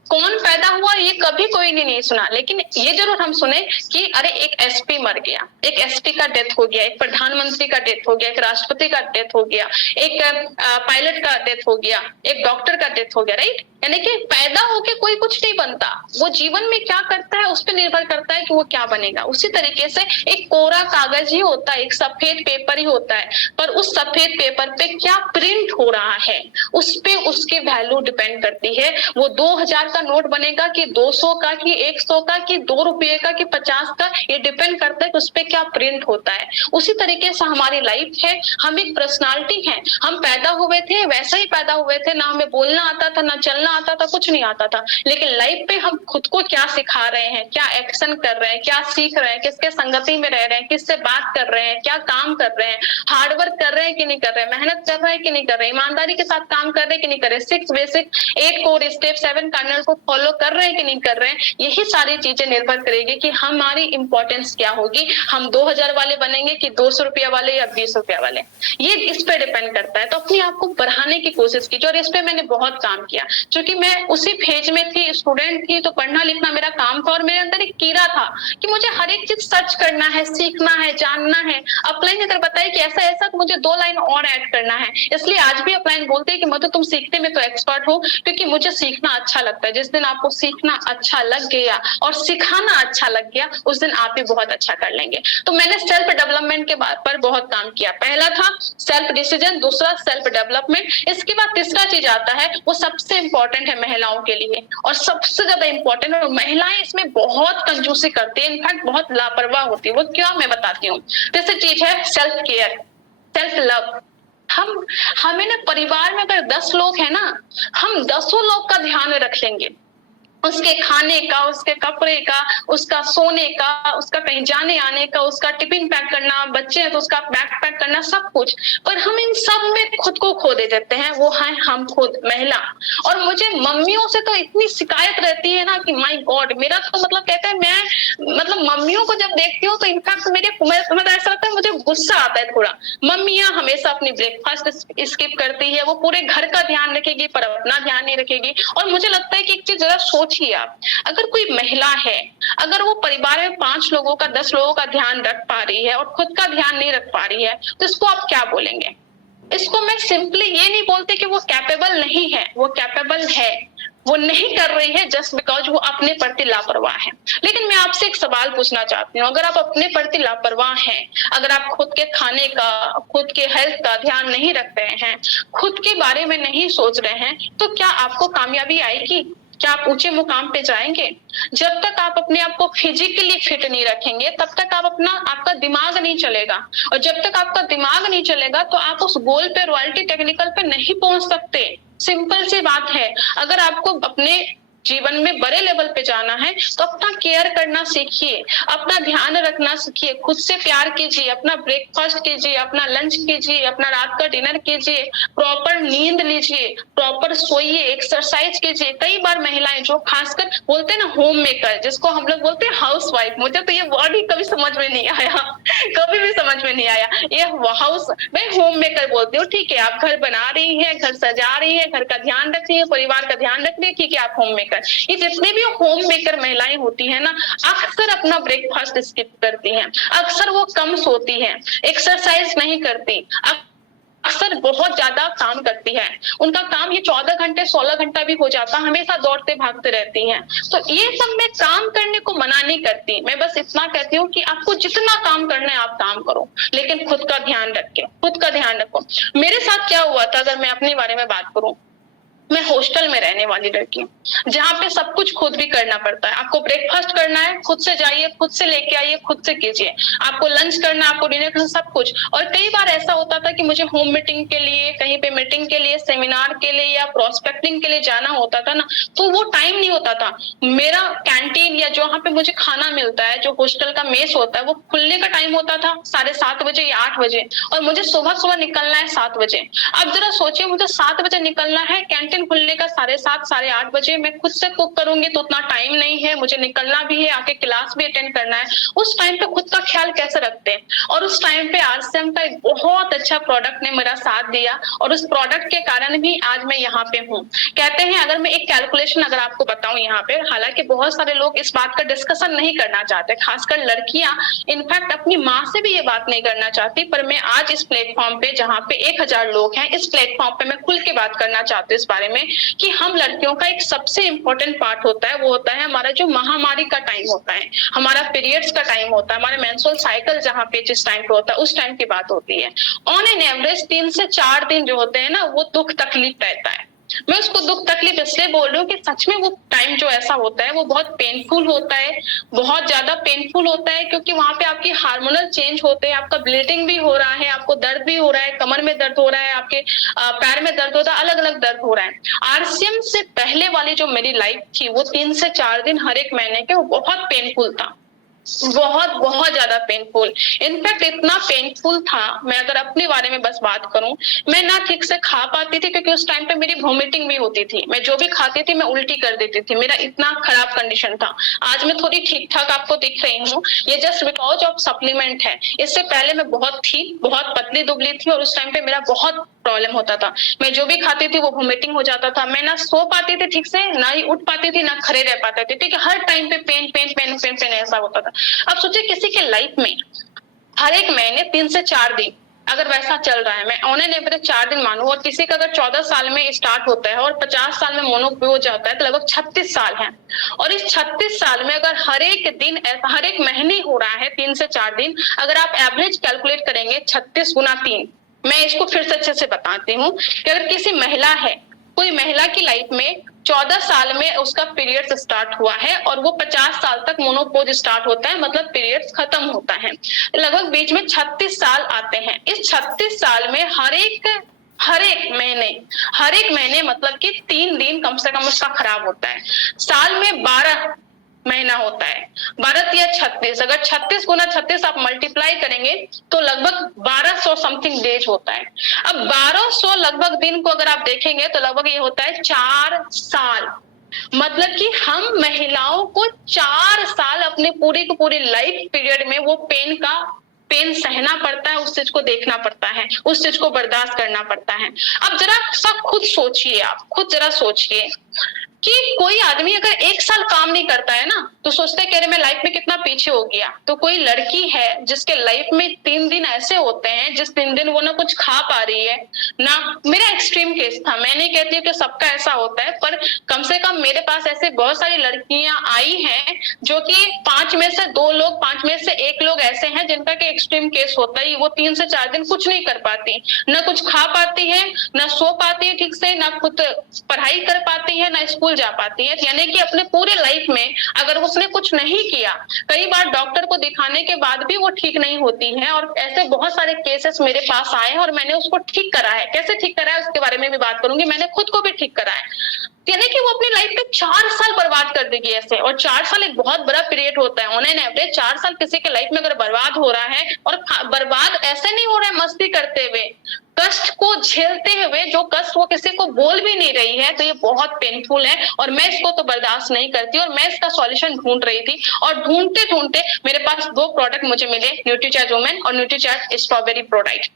कौन पैदा हुआ ये कभी कोई ने नहीं सुना, लेकिन ये जरूर हम सुने कि अरे एक एसपी मर गया, एक एसपी का डेथ हो गया, एक प्रधानमंत्री का डेथ हो गया, एक राष्ट्रपति का डेथ हो गया, एक पायलट का डेथ हो गया, एक डॉक्टर का डेथ हो गया, राइट। यानी कि पैदा होके कोई कुछ नहीं बनता, वो जीवन में क्या करता है उस पर निर्भर करता है कि वो क्या बनेगा। उसी तरीके से एक कोरा कागज ही होता है, एक सफेद पेपर ही होता है, पर उस सफेद पेपर पे क्या प्रिंट हो रहा है उस पे उसकी वैल्यू डिपेंड करती है। वो 2000 का नोट बनेगा कि 200 का कि 100 का कि 2 रुपये का कि 50 का, ये डिपेंड करता है कि उस पे क्या प्रिंट होता है। उसी तरीके से हमारी लाइफ है, हम एक पर्सनालिटी है। हम पैदा हुए थे वैसे ही पैदा हुए थे, ना हमें बोलना आता था, ना चलना आता था, कुछ नहीं आता था, लेकिन लाइफ पे हम खुद को क्या सिखा रहे हैं, क्या एक्शन कर रहे हैं, क्या सीख रहे हैं, किसके संगति में रह रहे हैं, किससे बात कर रहे हैं, क्या काम कर रहे हैं, हार्डवर्क कर रहे हैं कि नहीं कर रहे हैं, मेहनत कर रहे हैं कि नहीं कर रहे हैं, ईमानदारी के साथ काम कर रहे हैं कि नहीं कर रहे हैं, 6 बेसिक 8 कोर स्टेप 7 कार्डिनल को फॉलो कर रहे हैं कि नहीं कर रहे हैं। यही सारी चीजें निर्भर करेगी कि हमारी इंपॉर्टेंस क्या होगी, हम 2000 वाले बनेंगे कि 200 रुपया वाले या 20 रुपया वाले, ये इस पे डिपेंड करता है। तो अपने आप को बढ़ाने की कोशिश कीजिए और इस पे मैंने बहुत काम किया, क्योंकि मैं उसी फेज में थी, स्टूडेंट थी, तो पढ़ना लिखना मेरा काम था और मेरे अंदर एक कीड़ा था कि मुझे हर एक चीज सर्च करना है, सीखना है, जानना है। अपलाइन अगर बताए कि ऐसा ऐसा तो मुझे 2 लाइन और ऐड करना है, इसलिए आज भी अपलाइन बोलते हैं कि मधु तुम सीखने में तो एक्सपर्ट हो, क्योंकि मुझे सीखना अच्छा लगता है। जिस दिन आपको सीखना अच्छा लग गया और सिखाना अच्छा लग गया उस दिन आप भी बहुत अच्छा कर लेंगे। तो मैंने सेल्फ डेवलपमेंट के पर बहुत काम किया। पहला था सेल्फ डिसीजन, दूसरा सेल्फ डेवलपमेंट, इसके बाद तीसरा चीज आता है वो सबसे इंपॉर्टेंट है महिलाओं के लिए और सबसे ज्यादा इंपॉर्टेंट है, और महिलाएं इसमें बहुत कंजूसी करती है, इनफैक्ट बहुत लापरवाह होती है। वो क्या मैं बताती हूँ। तीसरी चीज है सेल्फ केयर, सेल्फ लव। हमें ना परिवार में अगर 10 लोग हैं ना, हम 10 लोग का ध्यान रख लेंगे, उसके खाने का, उसके कपड़े का, उसका सोने का, उसका कहीं जाने आने का, उसका टिफिन पैक करना, बच्चे हैं तो उसका बैग पैक करना, सब कुछ। पर हम इन सब में खुद को खो दे देते हैं, वो है हम खुद महिला। और मुझे मम्मियों से तो इतनी शिकायत रहती है ना कि माय गॉड, मेरा तो मतलब कहते हैं मैं मतलब मम्मियों को जब देखती हूँ तो इनफैक्ट मेरे ऐसा लगता है, मुझे गुस्सा आता है थोड़ा। मम्मियां हमेशा अपनी ब्रेकफास्ट स्किप करती है, वो पूरे घर का ध्यान रखेगी पर अपना ध्यान नहीं रखेगी। और मुझे लगता है कि एक चीज जरा सोचिए आप, अगर कोई महिला है, अगर वो परिवार में 5 लोगों का 10 लोगों का ध्यान रख पा रही है और खुद का ध्यान नहीं रख पा रही है, तो इसको आप क्या बोलेंगे? इसको मैं सिंपली ये नहीं बोलती कि वो कैपेबल नहीं है, वो कैपेबल है। वो नहीं कर रही है जस्ट बिकॉज वो अपने प्रति लापरवाह है। लेकिन मैं आपसे एक सवाल पूछना चाहती हूँ, अगर आप अपने प्रति लापरवाह हैं, अगर आप खुद के खाने का, खुद के हेल्थ का ध्यान नहीं रख रहे हैं, खुद के बारे में नहीं सोच रहे हैं, तो क्या आपको कामयाबी आएगी? क्या आप ऊंचे मुकाम पे जाएंगे? जब तक आप अपने आप को फिजिकली फिट नहीं रखेंगे तब तक आपका दिमाग नहीं चलेगा, और जब तक आपका दिमाग नहीं चलेगा तो आप उस गोल पे, रॉयल्टी टेक्निकल पे नहीं पहुंच सकते। सिंपल सी बात है। अगर आपको अपने जीवन में बड़े लेवल पे जाना है तो अपना केयर करना सीखिए, अपना ध्यान रखना सीखिए, खुद से प्यार कीजिए, अपना ब्रेकफास्ट कीजिए, अपना लंच कीजिए, अपना रात का डिनर कीजिए, प्रॉपर नींद लीजिए, प्रॉपर सोइए, एक्सरसाइज कीजिए। कई बार महिलाएं जो खासकर बोलते हैं ना होम मेकर, जिसको हम लोग बोलते हैं हाउस वाइफ, मुझे तो ये वर्ड ही कभी समझ में नहीं आया, कभी भी समझ में नहीं आया। ये हाउस, मैं होम मेकर बोलती हूँ, ठीक है, आप घर बना रही है, घर सजा रही है, घर का ध्यान रख रही है, परिवार का ध्यान रख रही है, ठीक है, आप होम मेकर। ये जितने भी होम मेकर महिलाएं होती हैं ना, अक्सर अपना ब्रेकफास्ट स्किप करती हैं, अक्सर वो कम सोती हैं, एक्सरसाइज नहीं करती, अक्सर बहुत ज्यादा काम करती है। उनका काम ये 14 घंटे 16 घंटा भी हो जाता, हमेशा दौड़ते भागते रहती हैं। तो ये सब मैं काम करने को मना नहीं करती, मैं बस इतना कहती हूँ कि आपको जितना काम करना है आप काम करो, लेकिन खुद का ध्यान रखें, खुद का ध्यान रखो। मेरे साथ क्या हुआ था, अगर मैं अपने बारे में बात करूं, मैं हॉस्टल में रहने वाली लड़की हूँ, जहाँ पे सब कुछ खुद भी करना पड़ता है। आपको ब्रेकफास्ट करना है, खुद से जाइए, खुद से लेके आइए, खुद से कीजिए। आपको लंच करना, आपको डिनर करना, सब कुछ। और कई बार ऐसा होता था कि मुझे होम मीटिंग के लिए, कहीं पे मीटिंग के लिए, सेमिनार के लिए या प्रोस्पेक्टिंग के लिए जाना होता था ना, तो वो टाइम नहीं होता था। मेरा कैंटीन या जहाँ पे मुझे खाना मिलता है, जो हॉस्टल का मेस होता है, वो खुलने का टाइम होता था 7:30 बजे या 8 बजे, और मुझे सुबह निकलना है 7 बजे। अब जरा सोचिए, मुझे 7 बजे निकलना है, कैंटीन खुलने का 7:30 साढ़े 8 बजे, मैं खुद से कुक करूंगी तो उतना टाइम नहीं है, मुझे निकलना भी है, आके क्लास भी अटेंड करना है। उस टाइम पे खुद का ख्याल कैसे रखते हैं? और उस टाइम पे आरसीएम का एक बहुत अच्छा प्रोडक्ट ने मेरा साथ दिया, और उस प्रोडक्ट के कारण भी आज मैं यहाँ पे हूँ। कहते हैं, अगर मैं एक कैलकुलेशन अगर आपको बताऊं यहाँ पे, हालांकि बहुत सारे लोग इस बात का डिस्कशन नहीं करना चाहते, खासकर लड़कियां, इनफैक्ट अपनी माँ से भी ये बात नहीं करना चाहती, पर मैं आज इस प्लेटफॉर्म पे, जहाँ पे 1000 लोग हैं, इस प्लेटफॉर्म पे मैं खुल के बात करना चाहती हूँ इस बारे में कि हम लड़कियों का एक सबसे इंपॉर्टेंट पार्ट होता है, वो होता है हमारा जो महामारी का टाइम होता है, हमारा पीरियड्स का टाइम होता है, हमारे मेंस्ट्रुअल साइकिल जहाँ पे जिस टाइम पे होता है, उस टाइम की बात होती है। ऑन एन एवरेज 3 से 4 दिन जो होते हैं ना, वो दुख तकलीफ रहता है। मैं उसको दुख तकलीफ इसलिए बोल रही हूँ कि सच में वो टाइम जो ऐसा होता है वो बहुत पेनफुल होता है, बहुत ज्यादा पेनफुल होता है, क्योंकि वहां पे आपकी हार्मोनल चेंज होते हैं, आपका ब्लीडिंग भी हो रहा है, आपको दर्द भी हो रहा है, कमर में दर्द हो रहा है, आपके पैर में दर्द होता है, अलग अलग दर्द हो रहा है। आरसीएम से पहले वाली जो मेरी लाइफ थी, वो 3 से 4 दिन हर एक महीने के, वो बहुत पेनफुल था, बहुत बहुत ज्यादा पेनफुल। इनफैक्ट इतना पेनफुल था, मैं अगर अपने बारे में बस बात करूं, मैं ना ठीक से खा पाती थी, क्योंकि उस टाइम पे मेरी वॉमिटिंग भी होती थी, मैं जो भी खाती थी मैं उल्टी कर देती थी, मेरा इतना खराब कंडीशन था। आज मैं थोड़ी ठीक ठाक आपको दिख रही हूँ, ये जस्ट बिकॉज ऑफ सप्लीमेंट है। इससे पहले मैं बहुत पतली दुबली थी, और उस टाइम पे मेरा बहुत प्रॉब्लम होता था। मैं जो भी खाती थी वो वॉमिटिंग हो जाता था, मैं ना सो पाती थी ठीक से, ना ही उठ पाती थी, ना खड़े रह पाते थे, ठीक है, हर टाइम पे pen pen pen pen pen ऐसा होता था। अब सोचिए, किसी के लाइफ में हर एक महीने 3 से 4 दिन अगर वैसा चल रहा है, मैं ऑन एन एवरेज 4 दिन मानूं, और किसी का अगर 14 साल में स्टार्ट होता है और 50 साल में मोनोपॉज जाता है, तो लगभग 36 साल है। और इस 36 साल में अगर हर एक दिन ऐसा, हर एक महीने हो रहा है 3 से 4 दिन, अगर आप एवरेज कैलकुलेट करेंगे 36 गुना 3, मैं इसको फिर से अच्छे से बताती हूँ कि अगर किसी महिला है, कोई महिला की लाइफ में 14 साल में उसका पीरियड्स स्टार्ट हुआ है, और वो 50 साल तक मोनोपॉज स्टार्ट होता है, मतलब पीरियड्स खत्म होता है, लगभग बीच में 36 साल आते हैं। इस 36 साल में हर एक महीने मतलब कि 3 दिन कम से कम उसका खराब होता है। साल में 12 महीना होता है, 12 या 36, अगर 36 गुना 36 आप मल्टीप्लाई करेंगे तो लगभग 1200 समथिंग डेज होता है। अब 1200 लगभग दिन को अगर आप देखेंगे तो लगभग ये होता है 4 साल, मतलब कि हम महिलाओं को 4 साल अपने पूरी की पूरी लाइफ पीरियड में वो पेन सहना पड़ता है, उस चीज को देखना पड़ता है, उस चीज को बर्दाश्त करना पड़ता है। अब जरा सब खुद सोचिए, आप खुद जरा सोचिए कि कोई आदमी अगर 1 साल काम नहीं करता है ना तो सोचते हैं कि अरे मैं लाइफ में कितना पीछे हो गया। तो कोई लड़की है जिसके लाइफ में 3 दिन ऐसे होते हैं जिस 3 दिन वो ना कुछ खा पा रही है ना, मेरा एक्सट्रीम केस था, मैं नहीं कहती हूँ कि सबका ऐसा होता है, पर कम से कम मेरे पास ऐसे बहुत सारी लड़कियां आई हैं जो कि 5 में से 2 लोग, 5 में से 1 लोग ऐसे हैं जिनका कि एक्सट्रीम केस होता है। वो 3 से 4 दिन कुछ नहीं कर पाती, ना कुछ खा पाती है, ना सो पाती है ठीक से, ना खुद पढ़ाई कर पाती है, ना स्कूल जा पाती है। यानी कि अपने पूरे लाइफ में अगर उसने कुछ नहीं किया, कई बार डॉक्टर को दिखाने के बाद भी वो ठीक नहीं होती है। और ऐसे बहुत सारे केसेस मेरे पास आए हैं और मैंने उसको ठीक करा है। कैसे ठीक करा है उसके बारे में भी बात करूंगी। मैंने खुद को भी ठीक करा है। यानी कि वो अपनी लाइफ में 4 साल बर्बाद कर देगी ऐसे। और 4 साल एक बहुत बड़ा पीरियड होता है। ऑन एन एवरेज 4 साल किसी के लाइफ में अगर बर्बाद हो रहा है, और बर्बाद ऐसे नहीं हो रहा है मस्ती करते हुए, कष्ट को झेलते हुए, जो कष्ट वो किसी को बोल भी नहीं रही है, तो ये बहुत पेनफुल है और मैं इसको तो बर्दाश्त नहीं करती। और मैं इसका सॉल्यूशन ढूंढ रही थी और ढूंढते ढूंढते मेरे पास 2 प्रोडक्ट मुझे मिले, न्यूट्रीचार्ज वुमेन और न्यूट्रीचार्ज स्ट्रॉबेरी प्रोडक्ट।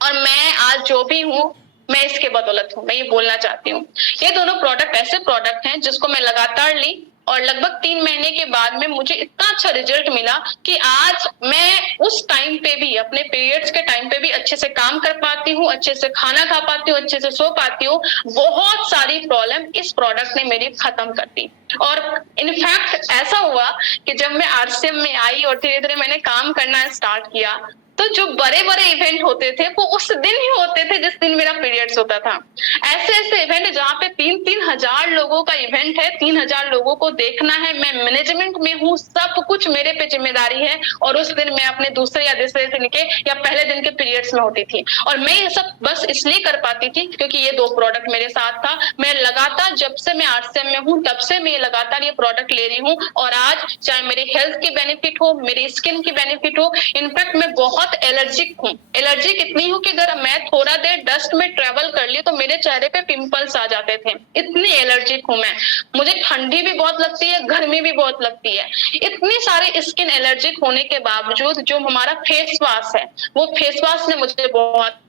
और मैं आज जो भी हूँ मैं इसके बदौलत हूँ, मैं ये बोलना चाहती हूँ। ये दोनों प्रोडक्ट ऐसे प्रोडक्ट हैं जिसको मैं लगातार ली और लगभग 3 महीने के बाद में मुझे इतना अच्छा रिजल्ट मिला कि आज मैं उस टाइम पे भी, अपने पीरियड्स के टाइम पे भी अच्छे से काम कर पाती हूँ, अच्छे से खाना खा पाती हूँ, अच्छे से सो पाती हूँ। बहुत सारी प्रॉब्लम इस प्रोडक्ट ने मेरी खत्म कर दी। और इनफैक्ट ऐसा हुआ कि जब मैं आरसीएम में आई और धीरे धीरे मैंने काम करना स्टार्ट किया, तो जो बड़े बड़े इवेंट होते थे वो उस दिन ही होते थे जिस दिन मेरा पीरियड्स होता था। ऐसे ऐसे इवेंट जहाँ पे 3-3 हजार लोगों का इवेंट है, 3 हजार लोगों को देखना है, मैं मैनेजमेंट में हूँ, सब कुछ मेरे पे जिम्मेदारी है। और उस दिन मैं अपने दूसरे या तीसरे दिन के या पहले दिन के पीरियड्स में होती थी। और मैं ये सब बस इसलिए कर पाती थी क्योंकि ये 2 प्रोडक्ट मेरे साथ था। मैं लगातार, जब से मैं आरसीएम में हूँ तब से मैं लगातार ये प्रोडक्ट ले रही हूँ। और आज चाहे मेरे हेल्थ की बेनिफिट हो, मेरी स्किन की बेनिफिट हो, इनफैक्ट मैं बहुत एलर्जिक हूँ। एलर्जिक इतनी हूँ कि अगर मैं थोड़ा देर डस्ट में ट्रेवल कर ली तो मेरे चेहरे पे पिंपल्स आ जाते थे। इतनी एलर्जिक हूँ मैं। मुझे ठंडी भी बहुत लगती है, गर्मी भी बहुत लगती है। इतनी सारे स्किन एलर्जिक होने के बावजूद जो हमारा फेस वॉश है, वो फेस वॉश ने मुझे बहुत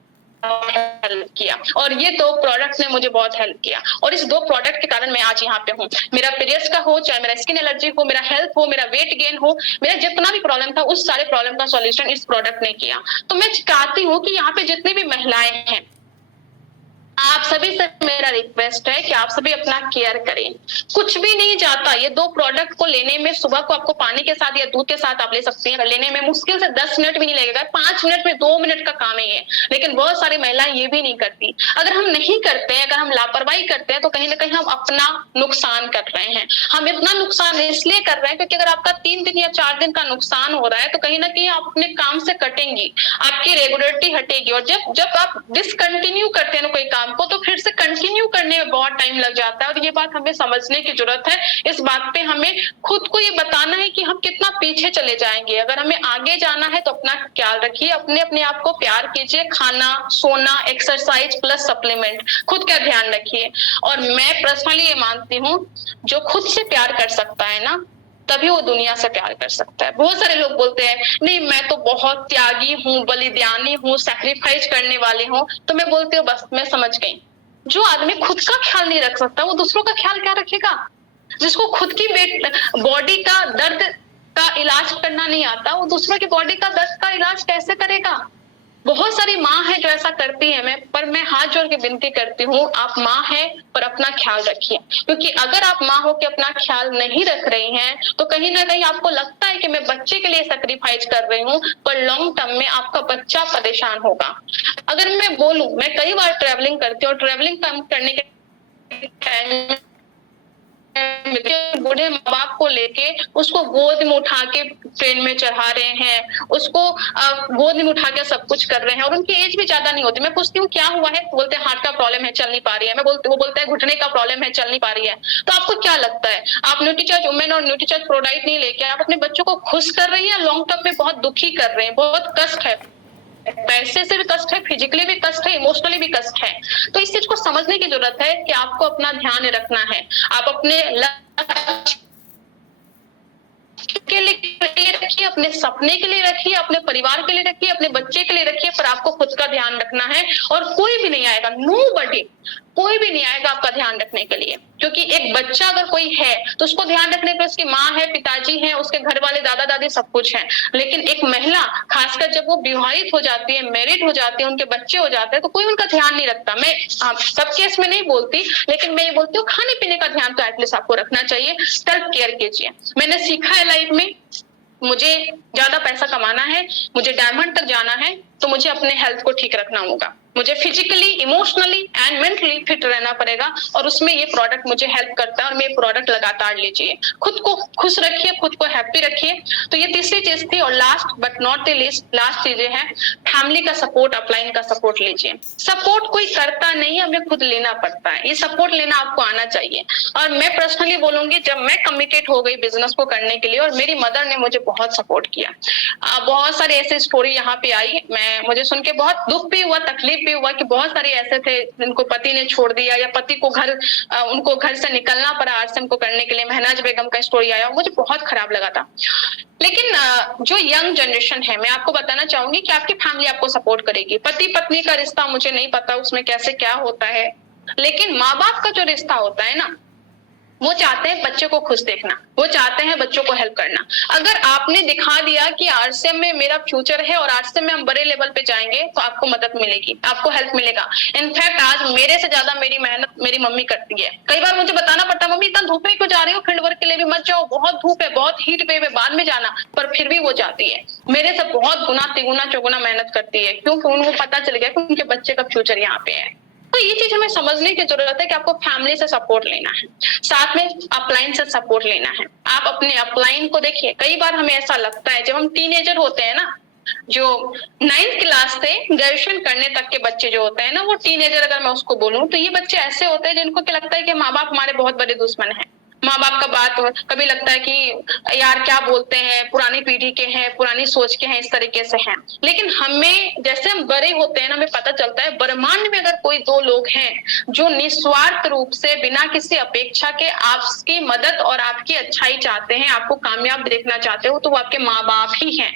हेल्प किया और ये 2 प्रोडक्ट ने मुझे बहुत हेल्प किया। और इस 2 प्रोडक्ट के कारण मैं आज यहाँ पे हूँ। मेरा पीरियड्स का हो, चाहे मेरा स्किन एलर्जी हो, मेरा हेल्थ हो, मेरा वेट गेन हो, मेरा जितना भी प्रॉब्लम था उस सारे प्रॉब्लम का सॉल्यूशन इस प्रोडक्ट ने किया। तो मैं चाहती हूँ कि यहाँ पे जितनी भी महिलाएं हैं, आप सभी से मेरा रिक्वेस्ट है कि आप सभी अपना केयर करें। कुछ भी नहीं जाता। ये 2 प्रोडक्ट को लेने में, सुबह को आपको पानी के साथ या दूध के साथ आप ले सकते हैं, लेने में मुश्किल से 10 मिनट भी नहीं लगेगा। 5 मिनट में 2 मिनट का काम है ये। लेकिन बहुत सारी महिलाएं ये भी नहीं करती। अगर हम नहीं करते हैं, अगर हम लापरवाही करते हैं, तो कहीं ना कहीं हम अपना नुकसान कर रहे हैं। हम इतना नुकसान इसलिए कर रहे हैं क्योंकि अगर आपका 3 दिन या 4 दिन का नुकसान हो रहा है तो कहीं ना कहीं आप अपने काम से कटेंगी, आपकी रेगुलरिटी हटेगी। और जब आप डिसकंटिन्यू करते हैं कोई काम को, तो फिर से कंटिन्यू करने में बहुत टाइम लग जाता है। और ये बात हमें समझने की जरूरत है। इस बात पे हमें खुद को ये बताना है कि हम कितना पीछे चले जाएंगे। अगर हमें आगे जाना है तो अपना ख्याल रखिए, अपने आप को प्यार कीजिए, खाना, सोना, एक्सरसाइज प्लस सप्लीमेंट, खुद का ध्यान रखिए। और मैं पर्सनली ये मानती हूँ, जो खुद से प्यार कर सकता है ना, तभी वो दुनिया से प्यार कर सकता है। बहुत सारे लोग बोलते हैं नहीं मैं तो बहुत त्यागी हूँ, बलिदानी हूँ, सैक्रिफाइस करने वाले हूँ। तो मैं बोलती हूँ बस मैं समझ गई। जो आदमी खुद का ख्याल नहीं रख सकता वो दूसरों का ख्याल क्या रखेगा? जिसको खुद की बॉडी का दर्द का इलाज करना नहीं आता, वो दूसरों की बॉडी का दर्द का इलाज कैसे करेगा? बहुत सारी माँ है जो ऐसा करती है। मैं हाथ जोड़ के विनती करती हूँ, आप माँ है पर अपना ख्याल रखिए। क्योंकि अगर आप माँ हो के अपना ख्याल नहीं रख रही हैं तो कहीं ना कहीं आपको लगता है कि मैं बच्चे के लिए सैक्रिफाइस कर रही हूँ, पर लॉन्ग टर्म में आपका बच्चा परेशान होगा। अगर मैं बोलूं, मैं कई बार ट्रेवलिंग करती हूँ और ट्रेवलिंग करने के टाइम बूढ़े माँ बाप को लेके उसको गोद में उठा के ट्रेन में चढ़ा रहे हैं, उसको गोद में उठा के सब कुछ कर रहे हैं और उनकी एज भी ज्यादा नहीं होती। मैं पूछती हूँ क्या हुआ है, बोलते हैं हार्ट का प्रॉब्लम है, चल नहीं पा रही है। वो बोलते हैं घुटने का प्रॉब्लम है, चल नहीं पा रही है। तो आपको क्या लगता है, आप न्यूट्रीचार्ज वुमेन और न्यूट्रीचार्ज प्रोडक्ट नहीं लेके आप अपने बच्चों को खुश कर रही है, लॉन्ग टर्म में बहुत दुखी कर रहे हैं? बहुत कष्ट है, पैसे से भी कष्ट है, फिजिकली भी कष्ट है, इमोशनली भी कष्ट है। तो इस चीज को समझने की जरूरत है कि आपको अपना ध्यान रखना है। आप अपने के लिए रखिए, अपने सपने के लिए रखिए, अपने परिवार के लिए रखिए, अपने बच्चे के लिए रखिए, पर आपको खुद का ध्यान रखना है और कोई भी नहीं आएगा, नोबडी, कोई भी नहीं आएगा आपका ध्यान रखने के लिए। क्योंकि एक बच्चा अगर कोई है तो उसको ध्यान रखने के लिए उसकी माँ है, पिताजी है, उसके घर वाले, दादा दादी, सब कुछ है। लेकिन एक महिला, खासकर जब वो विवाहित हो जाती है, मैरिड हो जाती है, उनके बच्चे हो जाते हैं, तो कोई उनका ध्यान नहीं रखता। मैं सब केस में नहीं बोलती, लेकिन मैं ये बोलती हूँ खाने पीने का ध्यान तो एटलीस्ट आपको रखना चाहिए, सेल्फ केयर कीजिए। मैंने सीखा है लाइफ में, मुझे ज्यादा पैसा कमाना है, मुझे डायमंड तक जाना है, तो मुझे अपने हेल्थ को ठीक रखना होगा। मुझे physically, emotionally and mentally fit रहना पड़ेगा, और उसमें ये प्रोडक्ट मुझे हेल्प करता है, और मैं ये प्रोडक्ट लगातार लीजिए। खुद को खुश रखिए, खुद को हैप्पी रखिए। तो ये तीसरी चीज थी। और last but not the least, last चीजें हैं, फैमिली का सपोर्ट, अपलाइन का सपोर्ट लीजिए। सपोर्ट कोई करता नहीं, हमें खुद लेना पड़ता है। ये सपोर्ट लेना आपको आना चाहिए। और मैं पर्सनली बोलूंगी, जब मैं कमिटेड हो गई बिजनेस को करने के लिए, और मेरी मदर ने मुझे बहुत सपोर्ट किया। बहुत सारी ऐसी स्टोरी यहाँ पे आई, मुझे सुन के बहुत दुख भी हुआ, तकलीफ भी हुआ कि बहुत सारे ऐसे थे जिनको पति ने छोड़ दिया, या पति को उनको घर से निकलना पड़ा आरसीएम को करने के लिए। महनाज बेगम का स्टोरी आया, मुझे बहुत खराब लगा था। लेकिन जो यंग जनरेशन है, मैं आपको बताना चाहूंगी कि आपकी फैमिली आपको सपोर्ट करेगी। पति पत्नी का रिश्ता मुझे नहीं पता उसमें कैसे क्या होता है, लेकिन माँ बाप का जो रिश्ता होता है ना, वो चाहते हैं बच्चे को खुश देखना, वो चाहते हैं बच्चों को हेल्प करना। अगर आपने दिखा दिया कि आरसीएम में मेरा फ्यूचर है और आरसीएम में हम बड़े लेवल पे जाएंगे, तो आपको मदद मिलेगी, आपको हेल्प मिलेगा। इनफैक्ट आज मेरे से ज्यादा मेरी मेहनत मेरी मम्मी करती है। कई बार मुझे बताना पड़ता, मम्मी इतना धूप में क्यों जा रही हो, फील्ड वर्क के लिए भी मत जाओ, बहुत धूप है, बहुत हीट वेव है, बाद में जाना। पर फिर भी वो जाती है, मेरे से बहुत गुना तिगुना चौगुना मेहनत करती है, क्योंकि उनको पता चल गया कि उनके बच्चे का फ्यूचर यहाँ पे है। तो ये चीज हमें समझने की जरूरत है कि आपको फैमिली से सपोर्ट लेना है, साथ में अपलाइन से सपोर्ट लेना है। आप अपने अपलाइन को देखिए। कई बार हमें ऐसा लगता है, जब हम टीनेजर होते हैं ना, जो 9th क्लास से ग्रेजुएशन करने तक के बच्चे जो होते हैं ना, वो टीनेजर अगर मैं उसको बोलूं, तो ये बच्चे ऐसे होते हैं जिनको क्या लगता है कि माँ बाप हमारे बहुत बड़े दुश्मन हैं। माँ बाप का बात कभी लगता है कि यार क्या बोलते हैं, पुरानी पीढ़ी के हैं, पुरानी सोच के हैं, इस तरीके से हैं। लेकिन हमें, जैसे हम बड़े होते हैं ना, हमें पता चलता है ब्रह्मांड में अगर कोई दो लोग हैं जो निस्वार्थ रूप से बिना किसी अपेक्षा के आपकी मदद और आपकी अच्छाई चाहते हैं, आपको कामयाब देखना चाहते हो, तो वो आपके माँ बाप ही हैं।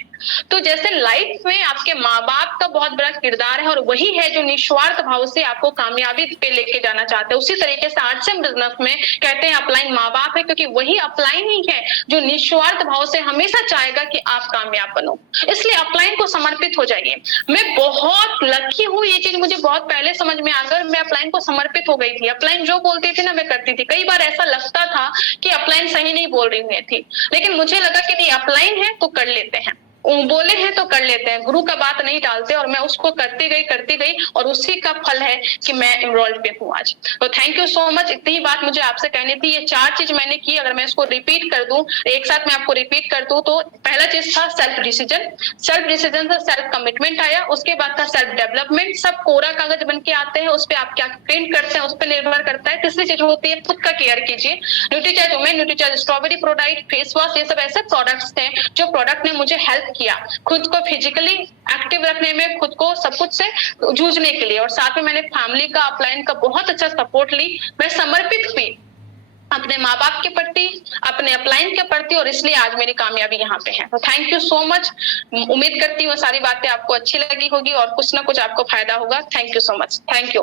तो जैसे लाइफ में आपके माँ बाप का बहुत बड़ा किरदार है, और वही है जो निस्वार्थ भाव से आपको कामयाबी पे लेके जाना चाहते हैं। उसी तरीके से आरसीएम बिजनेस में कहते हैं अपलाइन माँ बाप है, क्योंकि वही अपलाइन ही है जो निस्वार्थ भाव से हमेशा चाहेगा कि आप कामयाब बनो। इसलिए अपलाइन को समर्पित हो जाइए। मैं बहुत लकी हूँ, ये चीज मुझे बहुत पहले समझ में आकर मैं अपलाइन को समर्पित हो गई थी। अपलाइन जो बोलती थी ना, मैं करती थी। कई बार ऐसा लगता था कि अपलाइन सही नहीं बोल रही थी, लेकिन मुझे लगा कि नहीं, अपलाइन है तो कर लेते हैं, बोले हैं तो कर लेते हैं, गुरु का बात नहीं टालते। और मैं उसको करती गई, और उसी का फल है कि मैं एमरोल्ड पे हूँ आज। तो थैंक यू सो मच। इतनी ही बात मुझे आपसे कहनी थी। ये 4 चीज मैंने की, अगर मैं इसको रिपीट कर दूं, एक साथ मैं आपको रिपीट कर दूं, तो पहला चीज था सेल्फ डिसीजन से सेल्फ कमिटमेंट आया। उसके बाद था सेल्फ डेवलपमेंट। सब कोरा कागज बन के आते हैं, उस पर आप क्या प्रिंट करते हैं उस पर निर्भर करता है। तीसरी चीज होती है खुद का केयर कीजिए। Nutricharge women, Nutricharge strawberry product, face wash, ये सब ऐसे प्रोडक्ट्स थे जो प्रोडक्ट ने मुझे हेल्प किया खुद को फिजिकली एक्टिव रखने में, खुद को सब कुछ से जूझने के लिए। और साथ में मैंने फैमिली का, अपलाइन का बहुत अच्छा सपोर्ट ली। मैं समर्पित हुई अपने माँ बाप के प्रति, अपने अपलाइन के प्रति, और इसलिए आज मेरी कामयाबी यहाँ पे है। तो थैंक यू सो मच। उम्मीद करती हूँ सारी बातें आपको अच्छी लगी होगी और कुछ ना कुछ आपको फायदा होगा। Thank you so much. Thank you.